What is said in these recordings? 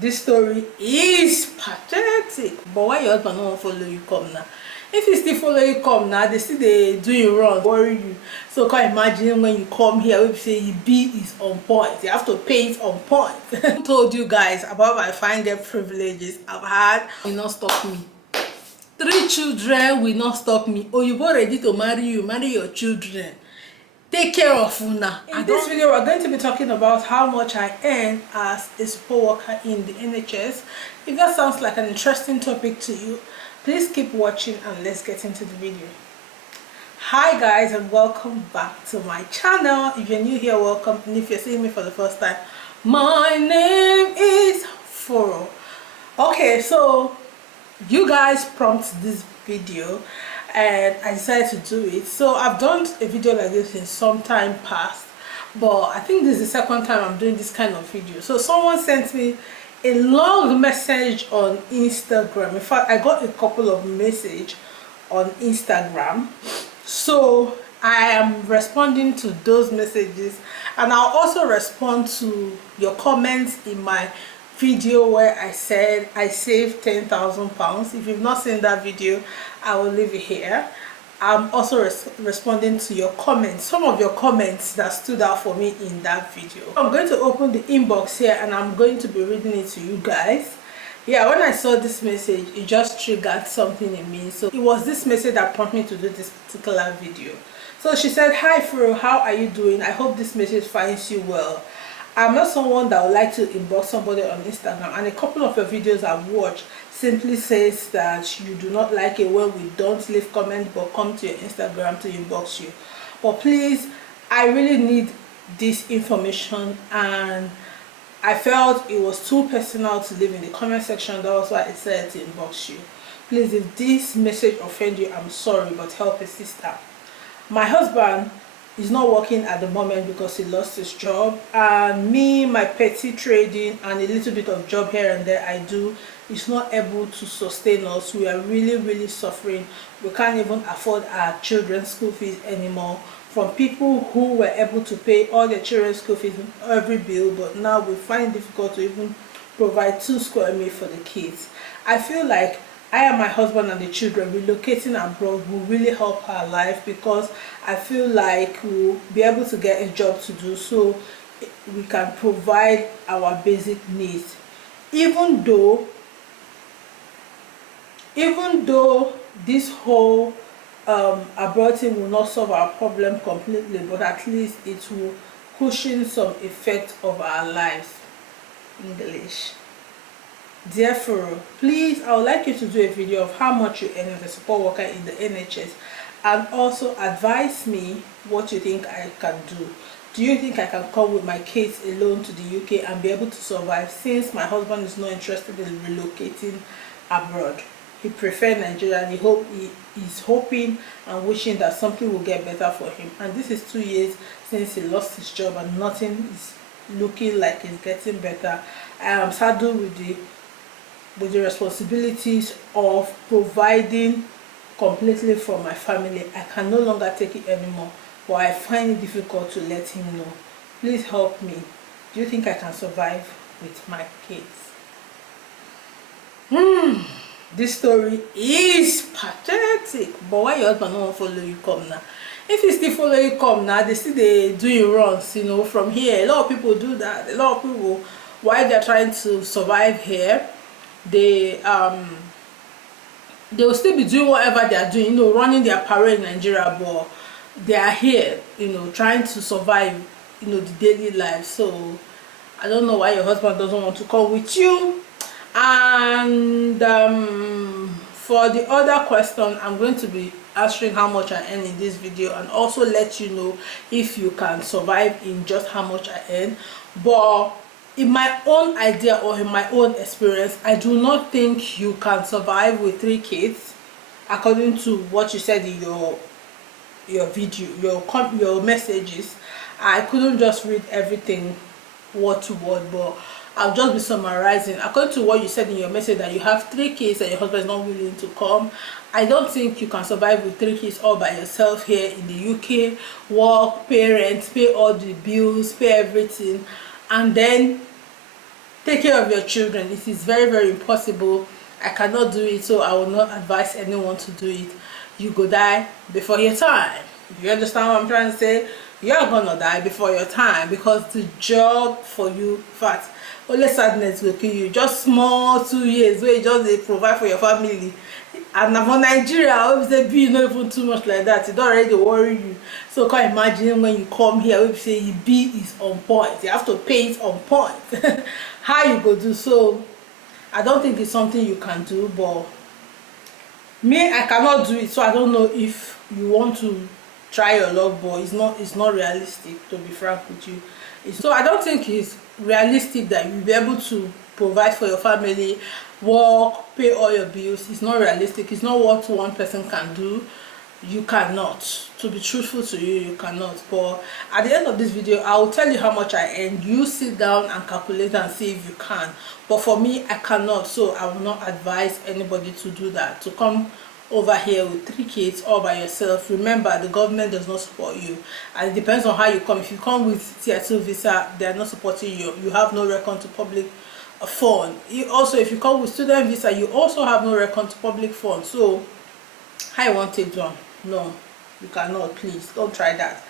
This story is pathetic, but why your husband no wan follow you come now? If he still follow you come now, they still dey do you wrong, worry you. So can imagine when you come here, we say your bill is on point, you have to pay it on point. I told you guys about my fine girl privileges I've had. Will not stop me. 3 children will not stop me. Oh, you ready to marry you, marry your children. Take care of una. In this video, we're going to be talking about how much I earn as a support worker in the NHS. If that sounds like an interesting topic to you, please keep watching and let's get into the video. Hi guys, and welcome back to my channel. If you're new here, welcome, and if you're seeing me for the first time, my name is Foro. Okay, so you guys prompted this video and I decided to do it. So I've done a video like this in some time past, but I think this is the second time I'm doing this kind of video. So someone sent me a long message on Instagram. In fact, I got a couple of messages on Instagram, so I am responding to those messages, and I'll also respond to your comments in my video where I said I saved £10,000. If you've not seen that video, I will leave it here. I'm also responding to your comments, some of your comments that stood out for me in that video. I'm going to open the inbox here and I'm going to be reading it to you guys. Yeah, when I saw this message, it just triggered something in me. So it was this message that prompted me to do this particular video. So she said, "Hi Furo, how are you doing? I hope this message finds you well. I'm not someone that would like to inbox somebody on Instagram, and a couple of your videos I've watched simply says that you do not like it when we don't leave comments but come to your Instagram to inbox you. But please, I really need this information and I felt it was too personal to leave in the comment section. That was why I said to inbox you. Please, if this message offends you, I'm sorry, but help a sister. My husband is not working at the moment because he lost his job, and me, my petty trading and a little bit of job here and there I do is not able to sustain us. We are really suffering. We can't even afford our children's school fees anymore, from people who were able to pay all their children's school fees in every bill, but now we find it difficult to even provide 2 square meals for the kids. I feel like I and my husband and the children relocating abroad will really help our life, because I feel like we'll be able to get a job to do so we can provide our basic needs. Even though this whole abroad thing will not solve our problem completely, but at least it will cushion some effect of our lives. English. Therefore, please, I would like you to do a video of how much you earn as a support worker in the NHS, and also advise me what you think I can do. Do you think I can come with my kids alone to the UK and be able to survive, since my husband is not interested in relocating abroad? He prefers Nigeria, and he's hoping and wishing that something will get better for him. And this is 2 years since he lost his job and nothing is looking like it's getting better. I am saddled with the responsibilities of providing completely for my family. I can no longer take it anymore, but I find it difficult to let him know. Please help me. Do you think I can survive with my kids?" This story is pathetic, but why your husband no wan follow you come now? If he still follow you come now, they still dey do you wrongs, you know, from here. A lot of people do that. A lot of people, while they're trying to survive here, they will still be doing whatever they are doing, you know, running their parade in Nigeria, but they are here, you know, trying to survive, you know, the daily life. So I don't know why your husband doesn't want to come with you. And for the other question, I'm going to be answering how much I earn in this video, and also let you know if you can survive in just how much I earn. But in my own idea or in my own experience, I do not think you can survive with 3 kids, according to what you said in your video, your messages. I couldn't just read everything word to word, but I'll just be summarizing. According to what you said in your message, that you have 3 kids and your husband is not willing to come, I don't think you can survive with 3 kids all by yourself here in the UK. Work, pay rent, pay all the bills, pay everything, and then take care of your children. It is very, very impossible. I cannot do it, so I will not advise anyone to do it. You go die before your time. You understand what I'm trying to say? You're gonna die before your time, because the job for you, in fact, only sadness will kill you. Just small 2 years where you just they provide for your family. And for Nigeria, obviously be not even too much like that. It don't already worry you. So can imagine when you come here, we say your bill is on point. You have to pay it on point. How you go do so? I don't think it's something you can do, but me, I cannot do it. So I don't know if you want to try your luck, but it's not realistic, to be frank with you. So I don't think it's realistic that you'll be able to provide for your family, work, pay all your bills. It's not realistic. It's not what one person can do. You cannot. To be truthful to you, you cannot. But at the end of this video, I will tell you how much I earn. You sit down and calculate and see if you can. But for me, I cannot, so I will not advise anybody to do that, to come over here with 3 kids all by yourself. Remember, the government does not support you, and it depends on how you come. If you come with tier 2 visa, they are not supporting you. You have no record to public fund. Also, if you come with student visa, you also have no record to public fund. So how you want it done? No, you cannot. Please don't try that.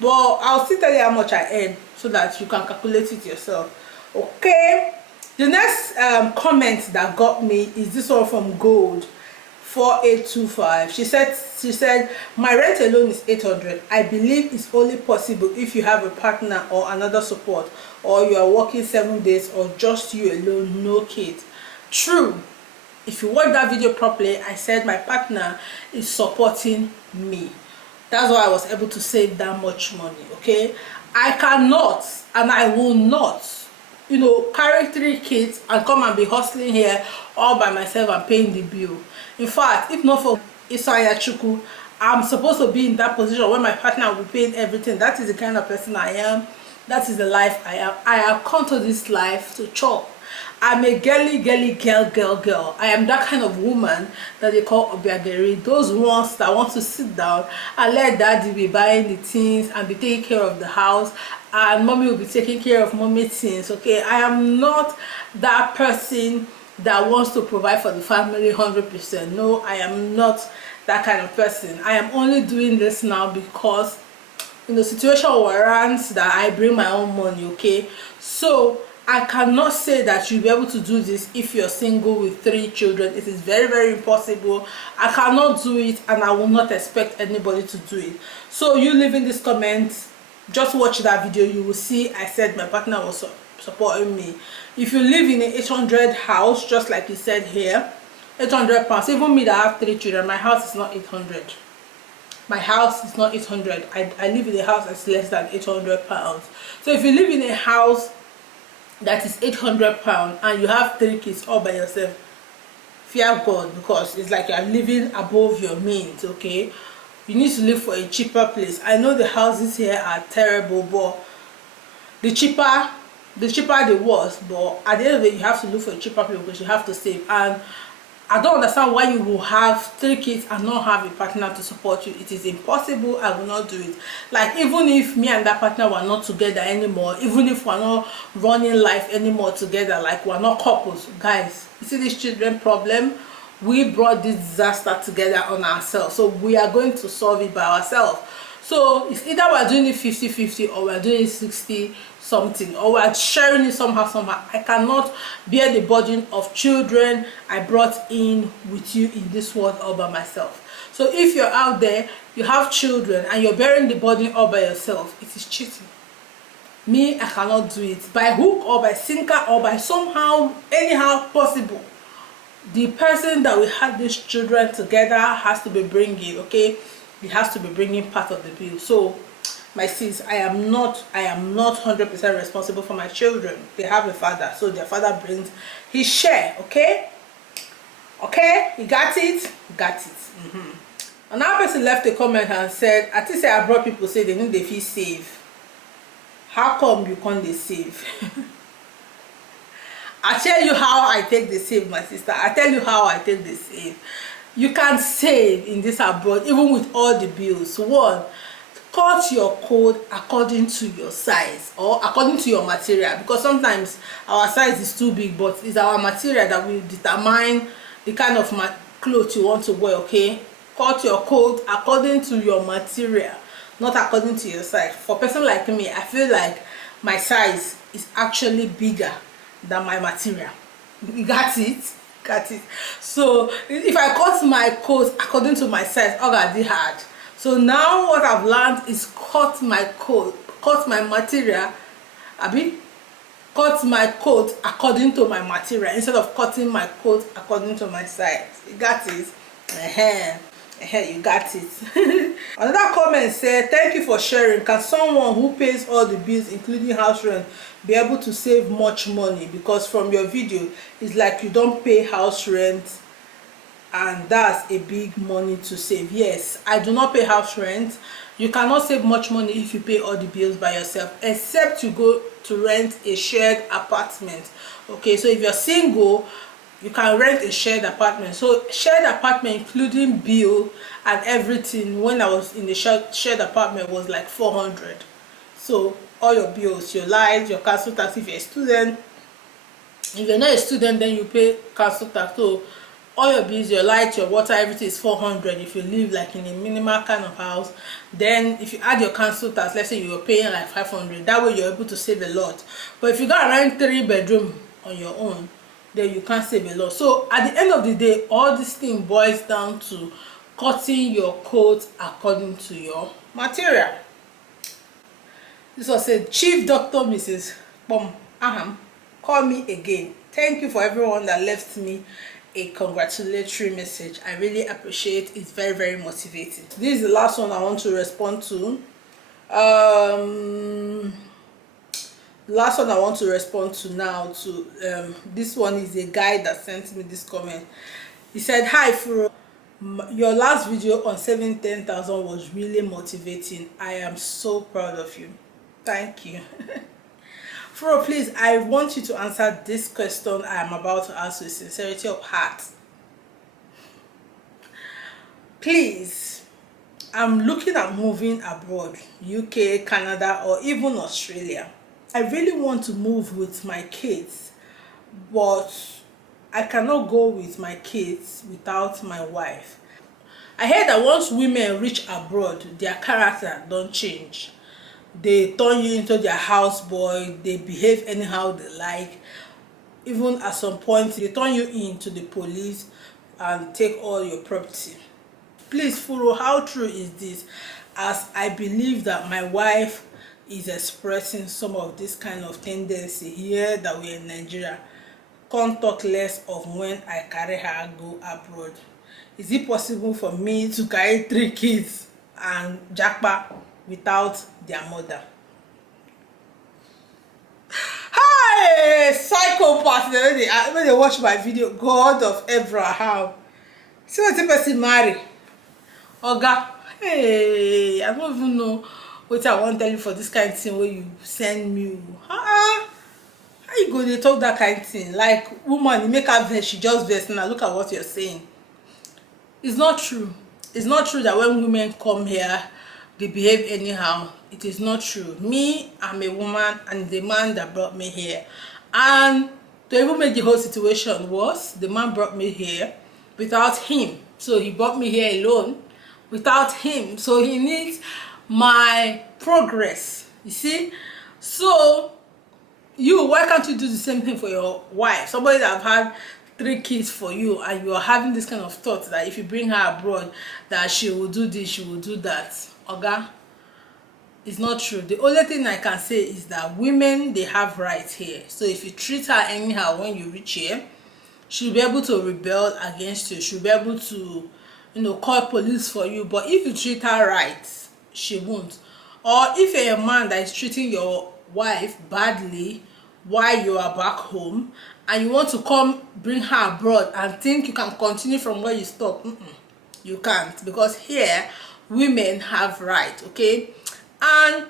But I'll still tell you how much I earn so that you can calculate it yourself. Okay, the next comment that got me is this one from Gold 4825. She said my rent alone is 800. I believe it's only possible if you have a partner or another support, or you are working 7 days, or just you alone, no kids. True. If you watch that video properly, I said my partner is supporting me. That's why I was able to save that much money. Okay, I cannot and I will not, you know, carry 3 kids and come and be hustling here all by myself and paying the bill. In fact, if not for Isaiah Chuku, I'm supposed to be in that position where my partner will be paying everything. That is the kind of person I am. That is the life I am. I have come to this life to chop. I'm a girly girl. I am that kind of woman that they call obiageri. Those ones that want to sit down and let daddy be buying the things and be taking care of the house, and mommy will be taking care of mommy things. Okay, I am not that person that wants to provide for the family 100%. No, I am not that kind of person. I am only doing this now because in the situation warrants that I bring my own money. Okay, so I cannot say that you'll be able to do this if you're single with 3 children. It is very, very impossible. I cannot do it, and I will not expect anybody to do it. So you leave in this comment, just watch that video, you will see I said my partner was supporting me. If you live in an 800 house, just like you said here, 800 pounds. Even me that have 3 children, my house is not 800. My house is not 800. I live in a house that's less than 800 pounds. So if you live in a house that is 800 pounds and you have 3 kids all by yourself, fear God, because it's like you're living above your means. Okay, you need to live for a cheaper place. I know the houses here are terrible, but the cheaper the worse. But at the end of the day, you have to look for a cheaper place because you have to save. And I don't understand why you will have 3 kids and not have a partner to support you. It is impossible. I will not do it. Like, even if me and that partner were not together anymore, even if we're not running life anymore together, like we're not couples, guys, you see this children problem, we brought this disaster together on ourselves, so we are going to solve it by ourselves. So it's either we're doing it 50-50 or we're doing it 60 something, or we're sharing it somehow. I cannot bear the burden of children I brought in with you in this world all by myself. So if you're out there, you have children and you're bearing the burden all by yourself, it is cheating. Me, I cannot do it by hook or by sinker or by somehow, anyhow possible. The person that we had these children together has to be bringing, okay? He has to be bringing part of the bill. So my sis, I am not 100% responsible for my children. They have a father, so their father brings his share. Okay, you got it. Another person left a comment and said, I think I brought people say they need to feel safe. How come you can't they save? I tell you how I take the save, my sister. I tell you how I take the save. You can save in this abroad even with all the bills. One, cut your coat according to your size or according to your material, because sometimes our size is too big, but it's our material that will determine the kind of clothes you want to wear. Okay, cut your coat according to your material, not according to your size. For a person like me, I feel like my size is actually bigger than my material. You got it? Got it? So if I cut my coat according to my size, already hard. So now what I've learned is cut my coat, cut my material, cut my coat according to my material instead of cutting my coat according to my size. You got it? You got it. Another comment said, thank you for sharing. Can someone who pays all the bills including house rent be able to save much money? Because from your video it's like you don't pay house rent and that's a big money to save. Yes, I do not pay house rent. You cannot save much money if you pay all the bills by yourself, except you go to rent a shared apartment. Okay, so if you're single, you can rent a shared apartment. So shared apartment including bill and everything, when I was in the shared apartment, was like 400. So all your bills, your light, your council tax. If you're a student, if you're not a student, then you pay council tax. So all your bills, your light, your water, everything is 400 if you live like in a minimal kind of house. Then if you add your council tax, let's say you're paying like 500, that way you're able to save a lot. But if you got around 3-bedroom on your own, then you can't save a lot. So at the end of the day, all this thing boils down to cutting your coat according to your material. This was a Chief Doctor Mrs. Bom Aham. Call me again. Thank you for everyone that left me a congratulatory message. I really appreciate it. It's very, very motivating. This is the last one I want to respond to. Last one I want to respond to now. This one is a guy that sent me this comment. He said, hi Furo, your last video on 7-10,000 was really motivating. I am so proud of you. Thank you. Furo, please, I want you to answer this question I am about to ask with sincerity of heart. Please, I'm looking at moving abroad, UK, Canada, or even Australia. I really want to move with my kids, but I cannot go with my kids without my wife. I heard that once women reach abroad, their character don't change. They turn you into their houseboy, they behave anyhow they like. Even at some point, they turn you into the police and take all your property. Please, Furo, how true is this? As I believe that my wife is expressing some of this kind of tendency here that we're in Nigeria. Can't talk less of when I carry her go abroad. Is it possible for me to carry 3 kids and jackpot without their mother? Hi, psychopath! When they watch my video, God of Abraham, see what the person marry. Oga, hey, I don't even know what I want to tell you for this kind of thing where you send me. How you go they talk that kind of thing? Like, woman, you make her vex, she just vex. Now look at what you're saying. It's not true. It's not true that when women come here, they behave anyhow. It is not true. Me, I'm a woman, and the man that brought me here. And to even make the whole situation worse, the man brought me here without him. So he brought me here alone without him. So he needs my progress. You see? So why can't you do the same thing for your wife? Somebody that have had 3 kids for you, and you are having this kind of thought that if you bring her abroad, that she will do this, she will do that. Oga, it's not true. The only thing I can say is that women, they have rights here. So if you treat her anyhow when you reach here, she'll be able to rebel against you. She'll be able to, call police for you. But if you treat her right, she won't. Or if you're a man that is treating your wife badly while you are back home, and you want to come bring her abroad and think you can continue from where you stop, you can't, because here women have right. Okay, and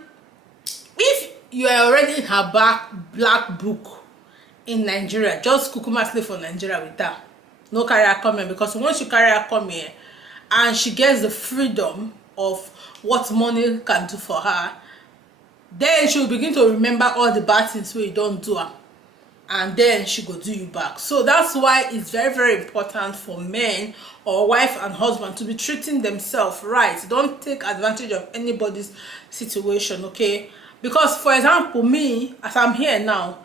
if you are already in her black book in Nigeria, just kukuma stay for Nigeria with her, no carry her come here, because once you carry her come here and she gets the freedom of what money can do for her, then she will begin to remember all the bad things wey you don do am, and then she go do you back. So that's why it's very, very important for men or wife and husband to be treating themselves right. Don't take advantage of anybody's situation, okay? Because for example, me, as I'm here now,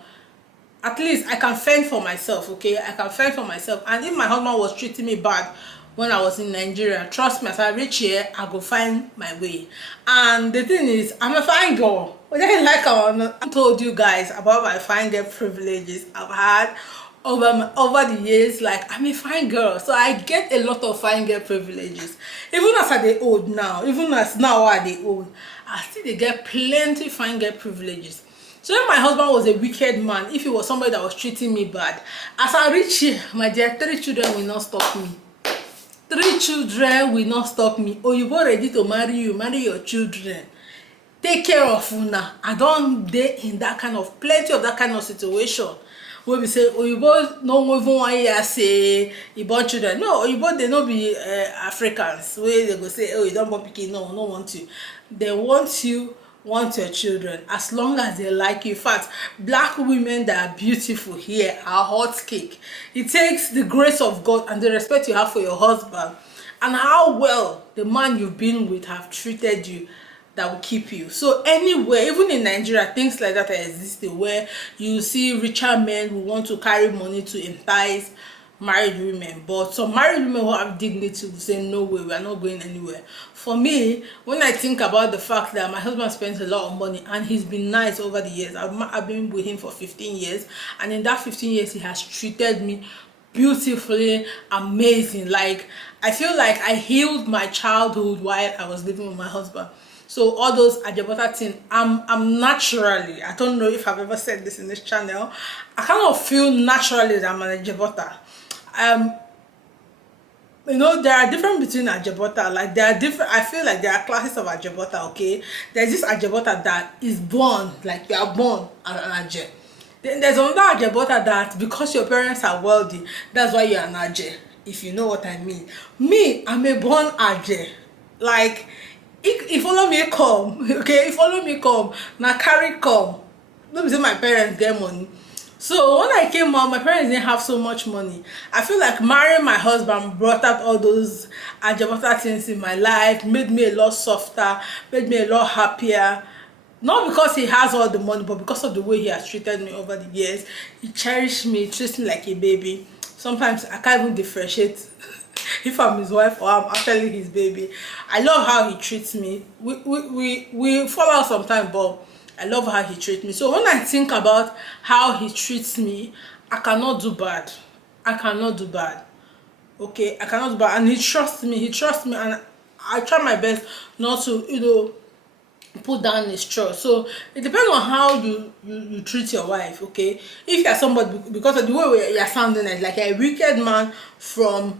at least I can fend for myself, okay? I can fend for myself. And if my husband was treating me bad when I was in Nigeria, trust me, as I reach here, I go find my way. And the thing is, I'm a fine girl. Whether you like or not, I told you guys about my fine girl privileges I've had over the years. Like, I'm a fine girl, so I get a lot of fine girl privileges. Even as I dey old now, even as now I dey old, I still dey get plenty fine girl privileges. So if my husband was a wicked man, if he was somebody that was treating me bad, as I reach here, my dear, 3 children will not stop me. 3 children will not stop me. Oh, you both ready to marry you, marry your children. Take care of una. I don't dey in that kind of, plenty of that kind of situation where we say, oh, you both no even 1 year say you born children. No, you both they no be Africans where they go say, oh, you don't born pikin. No, no want you. They want you, want your children, as long as they like you. In fact, black women that are beautiful here are hot cake. It takes the grace of God and the respect you have for your husband and how well the man you've been with have treated you that will keep you. So anywhere, even in Nigeria, things like that are existing, where you see richer men who want to carry money to entice married women. But some married women who have dignity will say, no way, we are not going anywhere. For me, when I think about the fact that my husband spends a lot of money and he's been nice over the years, I've been with him for 15 years, and in that 15 years he has treated me beautifully, amazing. Like, I feel like I healed my childhood while I was living with my husband. So all those ajebota thing, I'm naturally, I don't know if I've ever said this in this channel, I kind of feel naturally that I'm an ajebota. You know, there are different between ajebota. Like, there are different, I feel like there are classes of ajebota, okay? There's this ajebota that is born, like you are born an aje. Then there's another ajebota that because your parents are wealthy, that's why you're an aje, if you know what I mean. Me, I'm a born aje. Like, if follow me come, okay, if follow me come, now carry come. Don't say my parents get money. So when I came out, my parents didn't have so much money. I feel like marrying my husband brought out all those ajabata things in my life, made me a lot softer, made me a lot happier. Not because he has all the money, but because of the way he has treated me over the years. He cherished me, treats me like a baby. Sometimes I can't even differentiate if I'm his wife or I'm actually his baby. I love how he treats me. We fall out sometimes, but I love how he treats me. So when I think about how he treats me, I cannot do bad. I cannot do bad. Okay, I cannot do bad. And he trusts me. He trusts me, and I try my best not to, you know, put down his trust. So it depends on how you treat your wife. Okay, if you're somebody, because of the way you're sounding like a wicked man from,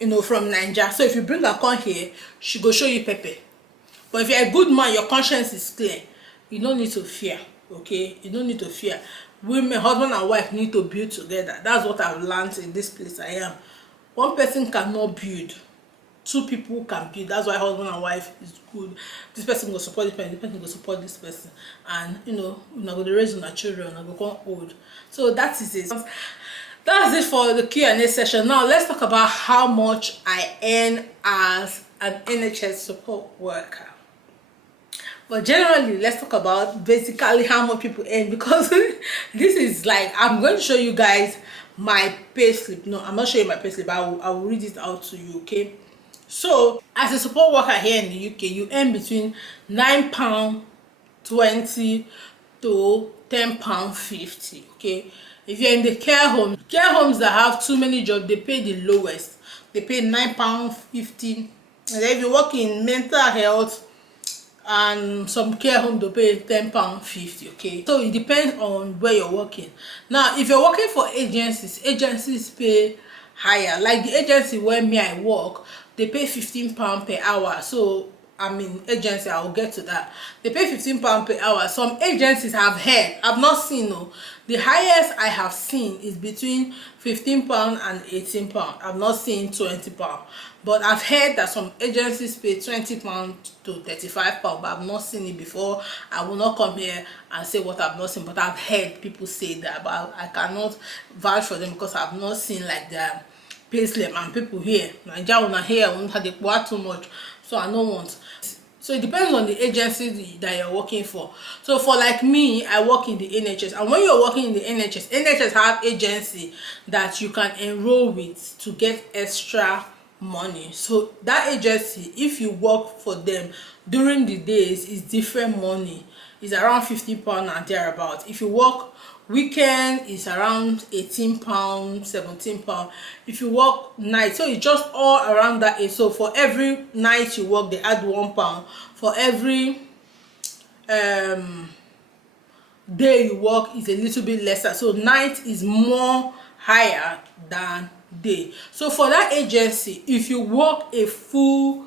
you know, from Nigeria. So if you bring her con here, she go show you pepper. But if you're a good man, your conscience is clear. You don't need to fear. Okay, you don't need to fear. Women, husband and wife, need to build together. That's what I've learned in this place I am. One person cannot build. 2 people can build. That's why husband and wife is good. This person will support this person, this person will support this person, and you know, we're not going to raise our children, we're going to become old. So that is it. That's it for the Q&A session. Now let's talk about how much I earn as an NHS support worker. But generally, let's talk about basically how much people earn, because this is like, I'm going to show you guys my pay slip. No, I'm not showing my pay slip. I will read it out to you, okay? So as a support worker here in the UK, you earn between £9.20 to £10.50, okay? If you're in the care homes that have too many jobs, they pay the lowest. They pay £9.50. And then if you work in mental health and some care home, they pay £10.50, okay? So it depends on where you're working. Now, if you're working for agencies pay higher. Like the agency where me I work, they pay £15 per hour. So agency, I will get to that. They pay £15 per hour. Some agencies have heard, I've not seen, no. The highest I have seen is between £15 and £18. I've not seen £20, but I've heard that some agencies pay £20 to £35, but I've not seen it before. I will not come here and say what I've not seen, but I've heard people say that, but I cannot vouch for them because I've not seen like the payslip. And people here, Nigeria here, won't have the too much, so I don't want. So it depends on the agency that you're working for. So for like me, I work in the NHS, and when you're working in the NHS have agency that you can enroll with to get extra money. So that agency, if you work for them during the days, is different money. It's around £50 and thereabout. If you work weekend, it's around £18, £17. If you work night, so it's just all around that age. So for every night you work, they add £1. For every day you work, is a little bit lesser. So night is more higher than day. So for that agency, if you work a full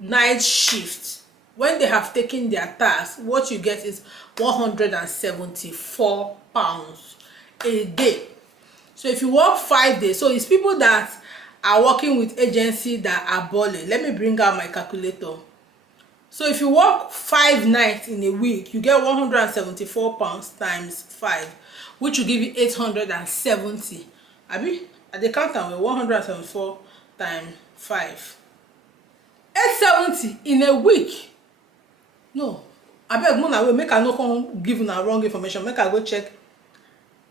night shift, when they have taken their tax, what you get is £174 a day. So if you work 5 days, so it's people that are working with agency that are balling. Let me bring out my calculator. So if you work 5 nights in a week, you get £174 times 5, which will give you 870. Abi, at the counter with 174 times 5, 870 in a week. No, abeg una wey make I no come give una wrong information. Make I go check.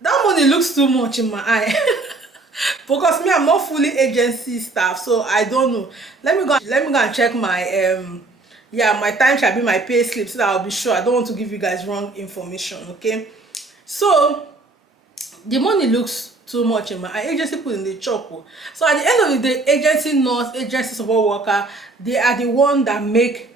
That money looks too much in my eye because me, I'm not fully agency staff, so I don't know. Let me go and check my my time shall be my pay slip, so that I'll be sure. I don't want to give you guys wrong information. Okay, so the money looks too much in my eye. Agency put in the chop. So at the end of the day, agency nurse, agency support worker, they are the one that make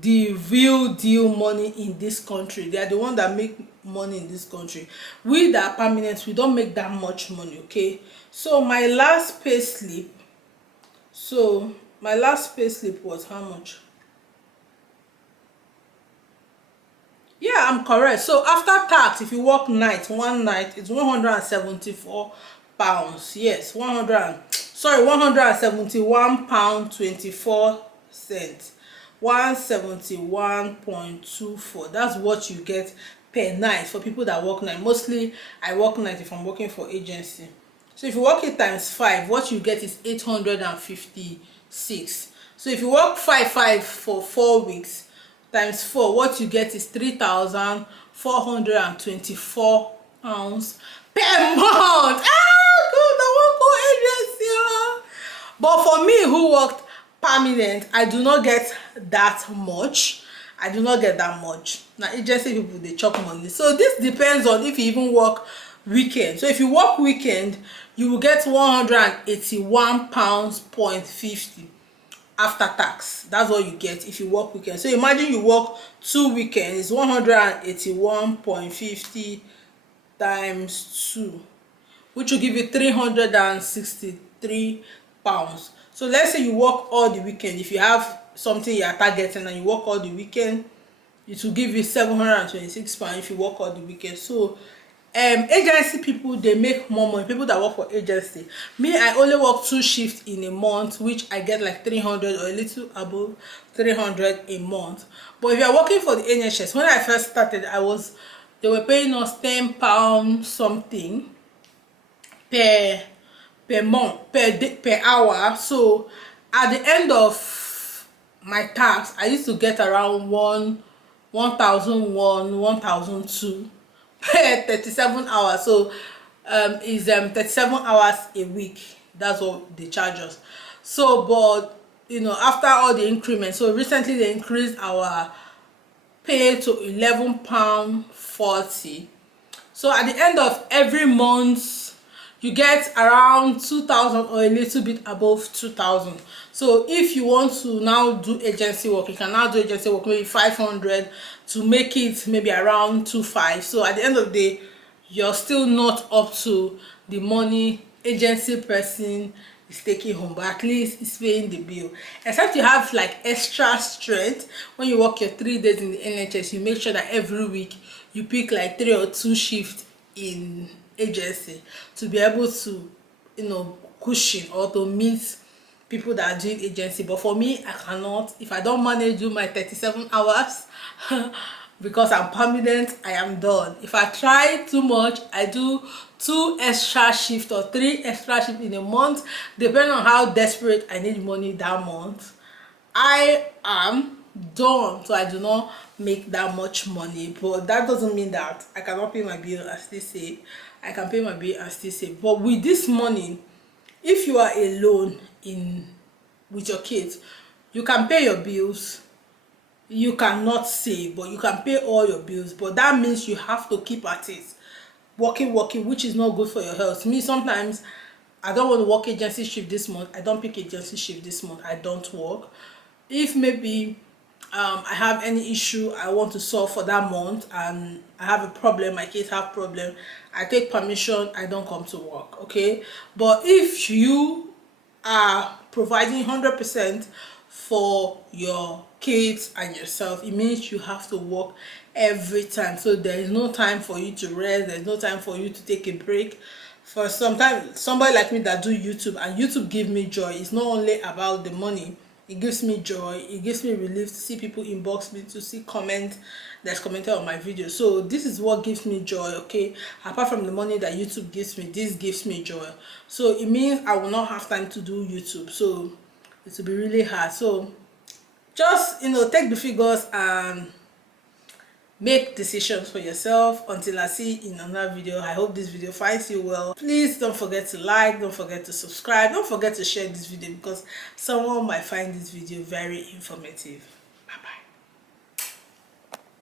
the real deal money in this country. They are the one that make money in this country. We that are permanent, we don't make that much money. Okay, so my last pay slip was how much? Yeah, I'm correct. So after tax, if you work one night, it's £174. Yes, £171.24. 171.24. That's what you get per night for people that work night. Mostly I work night if I'm working for agency. So if you work it times 5, what you get is 856. So if you work 5 for 4 weeks times 4, what you get is £3,424 per month. Good, I won't go agency. But for me, who worked permanent, I do not get that much. Now agency people, they chop money. So this depends on if you even work weekend. So if you work weekend, you will get £181.50 after tax. That's what you get if you work weekend. So imagine you work 2 weekends, 181.50 times 2, which will give you £363. So let's say you work all the weekend. If you have something you are targeting and you work all the weekend, it will give you £726 if you work all the weekend. So agency people, they make more money. People that work for agency. Me, I only work 2 shifts in a month, which I get like 300 or a little above 300 a month. But if you are working for the NHS, when I first started, they were paying us £10 something per month, per day, per hour. So at the end of my tax, I used to get around 1,002 per 37 hours. So is 37 hours a week. That's what they charge us. So but after all the increments, so recently they increased our pay to £11.40. So at the end of every month, you get around 2,000 or a little bit above 2,000. So if you want to now do agency work, you can now do agency work maybe 500 to make it maybe around 2,500. So at the end of the day, you're still not up to the money agency person is taking home, but at least it's paying the bill. Except you have like extra strength when you work your 3 days in the NHS, you make sure that every week you pick like 3 or 2 shifts in agency to be able to, you know, cushion or to meet people that are doing agency. But for me, I cannot. If I don't manage do my 37 hours because I'm permanent, I am done. If I try too much, I do 2 extra shifts or 3 extra shifts in a month, depending on how desperate I need money that month. I am done. So I do not make that much money, but that doesn't mean that I cannot pay my bill and still save. I can pay my bill and still save. But with this money, if you are alone with your kids, you can pay your bills, you cannot save, but you can pay all your bills. But that means you have to keep at it, working, which is not good for your health. Me, sometimes I don't want to work agency shift this month, I don't pick agency shift this month, I don't work. If maybe I have any issue I want to solve for that month and I have a problem, my kids have problem, I take permission, I don't come to work, okay? But if you are providing 100% for your kids and yourself, it means you have to work every time. So there is no time for you to rest, there's no time for you to take a break. For sometimes somebody like me that do YouTube, and YouTube give me joy. It's not only about the money, it gives me joy, it gives me relief to see people inbox me, to see comment that's commented on my video. So this is what gives me joy, okay? Apart from the money that YouTube gives me, this gives me joy. So it means I will not have time to do YouTube, so it will be really hard. So just, you know, take the figures and make decisions for yourself. Until I see you in another video, I hope this video finds you well. Please don't forget to like, don't forget to subscribe, don't forget to share this video because someone might find this video very informative.